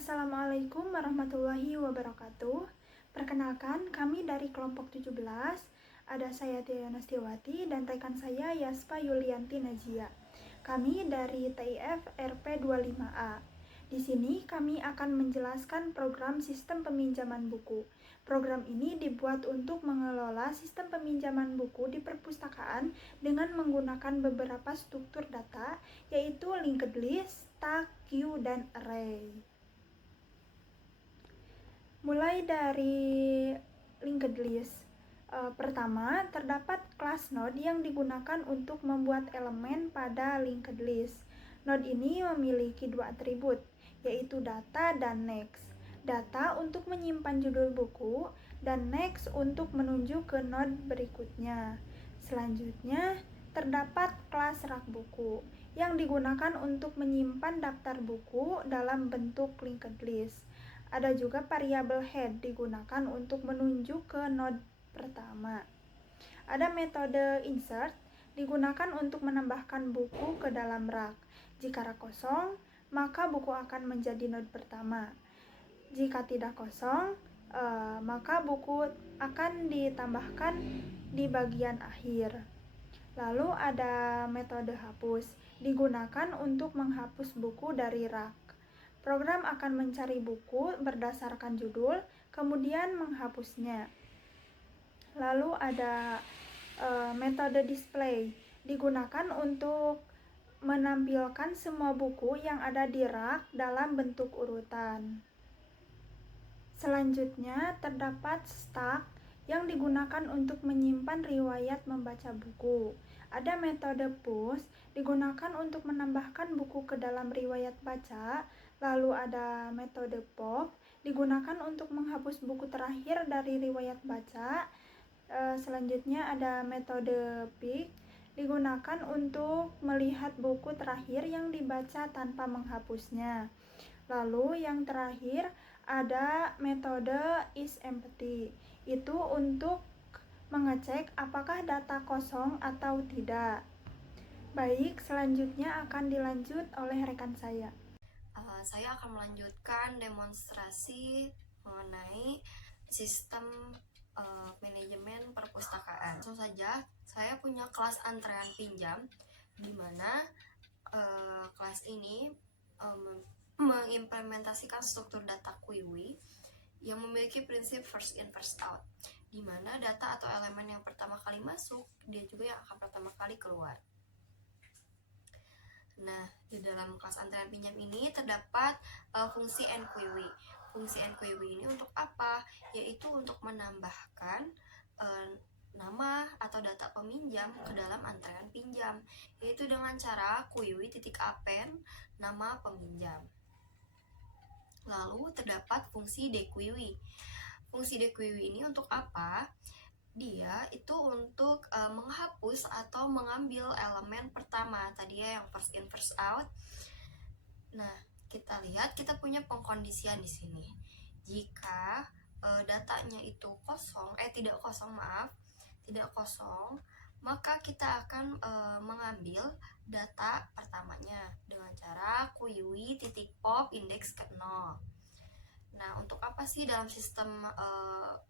Assalamualaikum warahmatullahi wabarakatuh. Perkenalkan, kami dari kelompok 17. Ada saya Tia Nastiwati dan rekan saya Yaspa Yulianti Najia. Kami dari TIF RP 25A. Di sini kami akan menjelaskan program sistem peminjaman buku. Program ini dibuat untuk mengelola sistem peminjaman buku di perpustakaan dengan menggunakan beberapa struktur data, yaitu linked list, tag, queue, dan array. Mulai dari linked list. Pertama, terdapat kelas node yang digunakan untuk membuat elemen pada linked list. Node ini memiliki dua atribut, yaitu data dan next. Data untuk menyimpan judul buku dan next untuk menuju ke node berikutnya. Selanjutnya, terdapat kelas rak buku yang digunakan untuk menyimpan daftar buku dalam bentuk linked list. Ada juga variabel head digunakan untuk menuju ke node pertama. Ada metode insert digunakan untuk menambahkan buku ke dalam rak. Jika rak kosong, maka buku akan menjadi node pertama. Jika tidak kosong, maka buku akan ditambahkan di bagian akhir. Lalu ada metode hapus, digunakan untuk menghapus buku dari rak. Program akan mencari buku berdasarkan judul, kemudian menghapusnya. Lalu ada metode display, digunakan untuk menampilkan semua buku yang ada di rak dalam bentuk urutan. Selanjutnya terdapat stack yang digunakan untuk menyimpan riwayat membaca buku. Ada metode push, digunakan untuk menambahkan buku ke dalam riwayat baca. Lalu ada metode pop, digunakan untuk menghapus buku terakhir dari riwayat baca. Selanjutnya ada metode pick, digunakan untuk melihat buku terakhir yang dibaca tanpa menghapusnya. Lalu yang terakhir ada metode isEmpty, itu untuk mengecek apakah data kosong atau tidak. Baik, selanjutnya akan dilanjut oleh rekan saya. Saya akan melanjutkan demonstrasi mengenai sistem manajemen perpustakaan. Langsung saja, saya punya kelas antrean pinjam, di mana kelas ini mengimplementasikan struktur data Quiwi yang memiliki prinsip first in first out, di mana data atau elemen yang pertama kali masuk, dia juga yang akan pertama kali keluar. Nah, di dalam kelas antrean pinjam ini terdapat fungsi enquiry. Fungsi enquiry ini untuk apa? Yaitu untuk menambahkan nama atau data peminjam ke dalam antrean pinjam, yaitu dengan cara query.append nama peminjam. Lalu terdapat fungsi dequery. Fungsi dequery ini untuk apa? Dia itu untuk menghapus atau mengambil elemen pertama tadi ya, yang first in first out. Nah, kita lihat kita punya pengkondisian di sini. Jika datanya itu tidak kosong, maka kita akan mengambil data pertamanya dengan cara query.pop indeks ke 0. Nah, untuk apa sih dalam sistem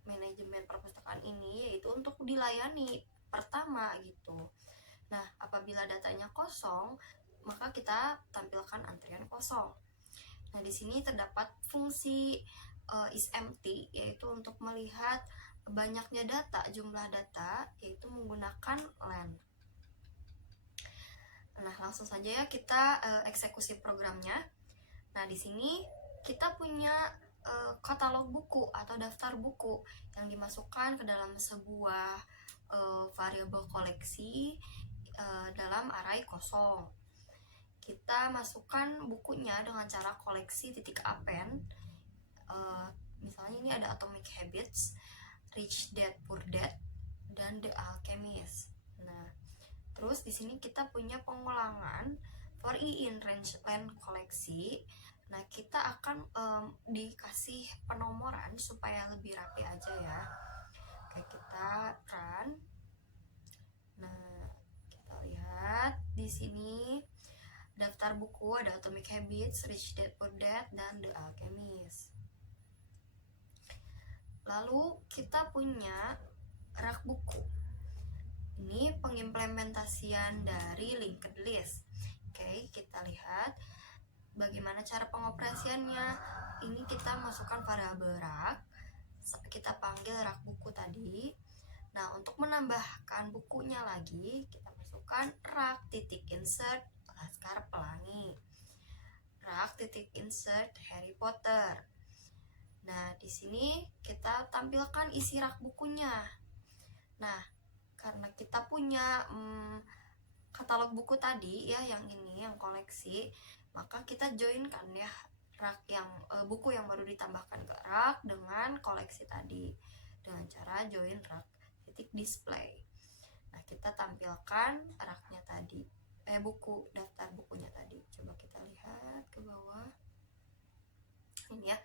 manajemen perpustakaan ini? Yaitu untuk dilayani pertama gitu. Nah, apabila datanya kosong, maka kita tampilkan antrian kosong. Nah, di sini terdapat fungsi isEmpty, yaitu untuk melihat banyaknya data, jumlah data, yaitu menggunakan len. Nah, langsung saja ya kita eksekusi programnya. Nah, di sini kita punya katalog buku atau daftar buku yang dimasukkan ke dalam sebuah variabel koleksi dalam array kosong. Kita masukkan bukunya dengan cara koleksi.append. Misalnya ini ada Atomic Habits, Rich Dad Poor Dad, dan The Alchemist. Nah, terus di sini kita punya pengulangan for i in range len koleksi. Nah, kita akan dikasih penomoran supaya lebih rapi aja ya. Oke, kita run. Nah, kita lihat di sini daftar buku ada Atomic Habits, Rich Dad Poor Dad, dan The Alchemist. Lalu kita punya rak buku. Ini pengimplementasian dari linked list. Oke, kita lihat bagaimana cara pengoperasiannya. Ini kita masukkan variabel rak, kita panggil rak buku tadi. Nah, untuk menambahkan bukunya lagi, kita masukkan rak titik insert Laskar Pelangi, rak titik insert Harry Potter. Nah, di sini kita tampilkan isi rak bukunya. Nah, karena kita punya katalog buku tadi ya, yang ini yang koleksi, maka kita joinkan ya rak yang buku yang baru ditambahkan ke rak dengan koleksi tadi dengan cara join rak titik display. Nah, kita tampilkan raknya tadi, buku daftar bukunya tadi. Coba kita lihat ke bawah. Ini ya.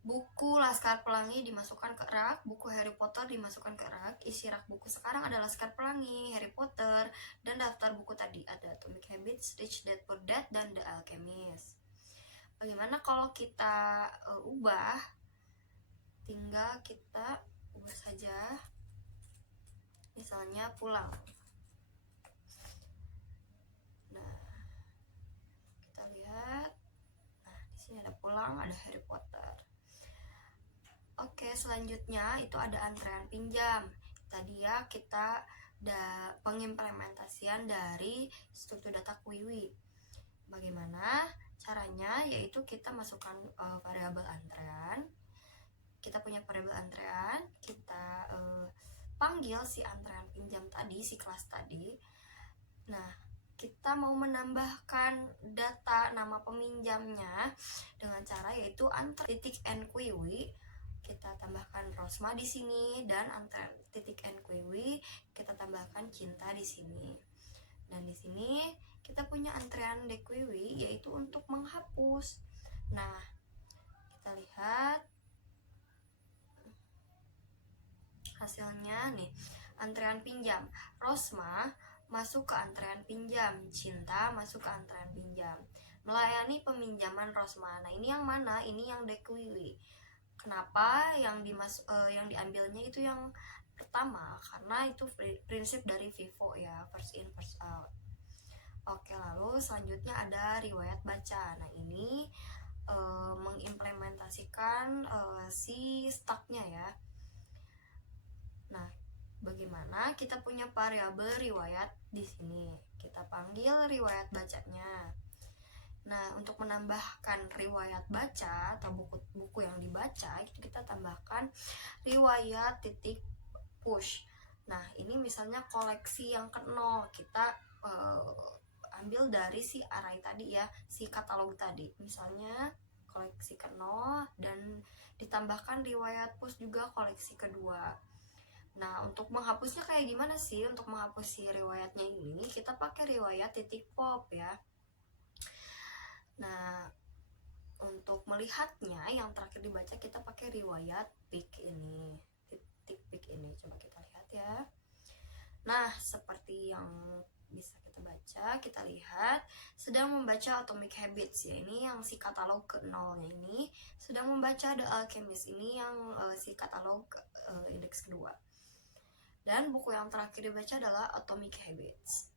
Buku Laskar Pelangi dimasukkan ke rak, buku Harry Potter dimasukkan ke rak. Isi rak buku sekarang ada Laskar Pelangi, Harry Potter, dan daftar buku tadi ada Atomic Habits, Rich Dad Poor Dad, dan The Alchemist. Bagaimana kalau kita ubah? Tinggal kita ubah saja. Misalnya pulang. Nah, kita lihat. Nah, di sini ada pulang, ada Harry Potter. Oke, selanjutnya itu ada antrean pinjam. Tadi ya kita ada pengimplementasian dari struktur data Quiwi. Bagaimana caranya? Yaitu kita masukkan variabel antrean. Kita punya variabel antrean, kita panggil si antrean pinjam tadi, si kelas tadi. Nah, kita mau menambahkan data nama peminjamnya dengan cara yaitu antrean.nquiwi. Kita tambahkan Rosma di sini, dan antrean.nquiwi kita tambahkan Cinta di sini. Dan di sini kita punya antrean dequiwi yaitu untuk menghapus. Nah, kita lihat hasilnya nih. Antrean pinjam, Rosma masuk ke antrean pinjam, Cinta masuk ke antrean pinjam. Melayani peminjaman Rosma. Nah, ini yang mana? Ini yang dequiwi. Kenapa yang diambilnya itu yang pertama? Karena itu prinsip dari FIFO ya, first in first out. Oke, lalu selanjutnya ada riwayat baca. Nah, ini mengimplementasikan si stucknya ya. Nah, bagaimana? Kita punya variabel riwayat di sini. Kita panggil riwayat bacanya. Nah, untuk menambahkan riwayat baca atau buku yang dibaca, itu kita tambahkan riwayat titik push. Nah, ini misalnya koleksi yang ke-0, kita ambil dari si array tadi ya, si katalog tadi. Misalnya koleksi ke-0 dan ditambahkan riwayat push juga koleksi kedua. Nah, untuk menghapusnya kayak gimana sih? Untuk menghapus si riwayatnya ini, kita pakai riwayat titik pop ya. Nah, untuk melihatnya yang terakhir dibaca kita pakai riwayat pick ini, titik pick ini. Coba kita lihat ya. Nah, seperti yang bisa kita baca, kita lihat sedang membaca Atomic Habits ya. Ini yang si katalog ke-0-nya ini sedang membaca The Alchemist. Ini yang si katalog indeks kedua. Dan buku yang terakhir dibaca adalah Atomic Habits.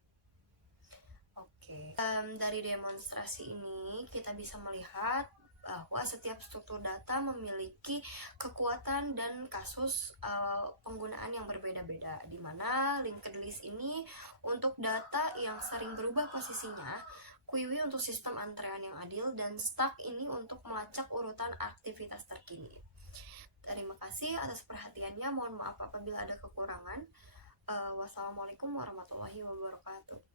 Oke, dari demonstrasi ini kita bisa melihat bahwa setiap struktur data memiliki kekuatan dan kasus penggunaan yang berbeda-beda, di mana linked list ini untuk data yang sering berubah posisinya, Quiwi untuk sistem antrean yang adil, dan stack ini untuk melacak urutan aktivitas terkini. Terima kasih atas perhatiannya, mohon maaf apabila ada kekurangan. Wassalamualaikum warahmatullahi wabarakatuh.